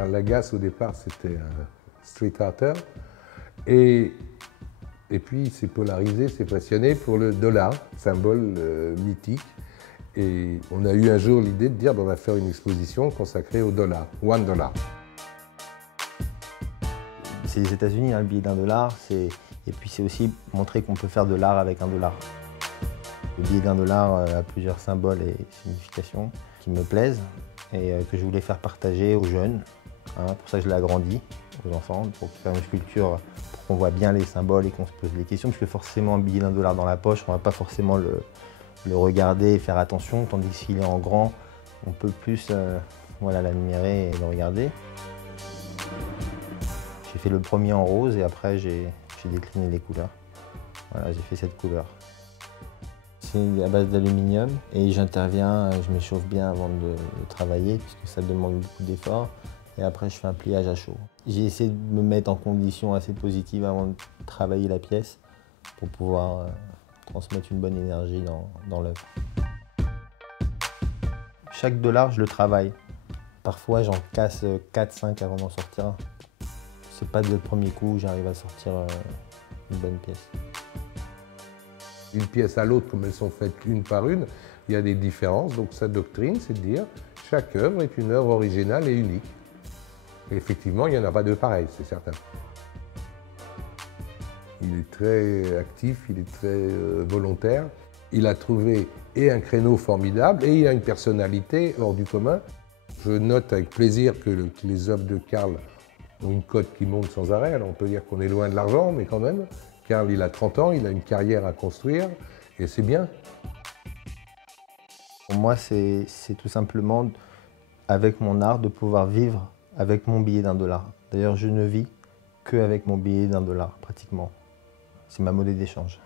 Karl Lagasse, au départ, c'était un street arter. Et puis, il s'est polarisé, s'est passionné pour le dollar, symbole mythique. Et on a eu un jour l'idée de dire on va faire une exposition consacrée au dollar, $1. C'est les États-Unis, hein, le billet $1. Et puis c'est aussi montrer qu'on peut faire de l'art avec $1. Le billet $1 a plusieurs symboles et significations qui me plaisent et que je voulais faire partager aux jeunes. Hein, pour ça que je l'ai agrandi aux enfants, pour faire une sculpture, pour qu'on voit bien les symboles et qu'on se pose des questions. Parce que forcément, un billet $1 dans la poche, on ne va pas forcément le regarder et faire attention, tandis que s'il est en grand, on peut plus voilà, l'admirer et le regarder. J'ai fait le premier en rose et après j'ai décliné les couleurs. Voilà, j'ai fait cette couleur. C'est à base d'aluminium et j'interviens, je m'échauffe bien avant de travailler puisque ça demande beaucoup d'efforts. Et après je fais un pliage à chaud. J'ai essayé de me mettre en condition assez positive avant de travailler la pièce pour pouvoir transmettre une bonne énergie dans l'œuvre. Chaque dollar, je le travaille. Parfois, j'en casse 4-5 avant d'en sortir un. C'est pas dès le premier coup que j'arrive à sortir une bonne pièce. Une pièce à l'autre, comme elles sont faites une par une, il y a des différences. Donc sa doctrine, c'est de dire chaque œuvre est une œuvre originale et unique. Et effectivement, il n'y en a pas deux pareils, c'est certain. Il est très actif, il est très volontaire. Il a trouvé et un créneau formidable et il a une personnalité hors du commun. Je note avec plaisir que les œuvres de Karl ont une cote qui monte sans arrêt. Alors on peut dire qu'on est loin de l'argent, mais quand même. Karl, il a 30 ans, il a une carrière à construire et c'est bien. Pour moi, c'est tout simplement, avec mon art, de pouvoir vivre avec mon billet $1. D'ailleurs, je ne vis qu'avec mon billet $1, pratiquement. C'est ma monnaie d'échange.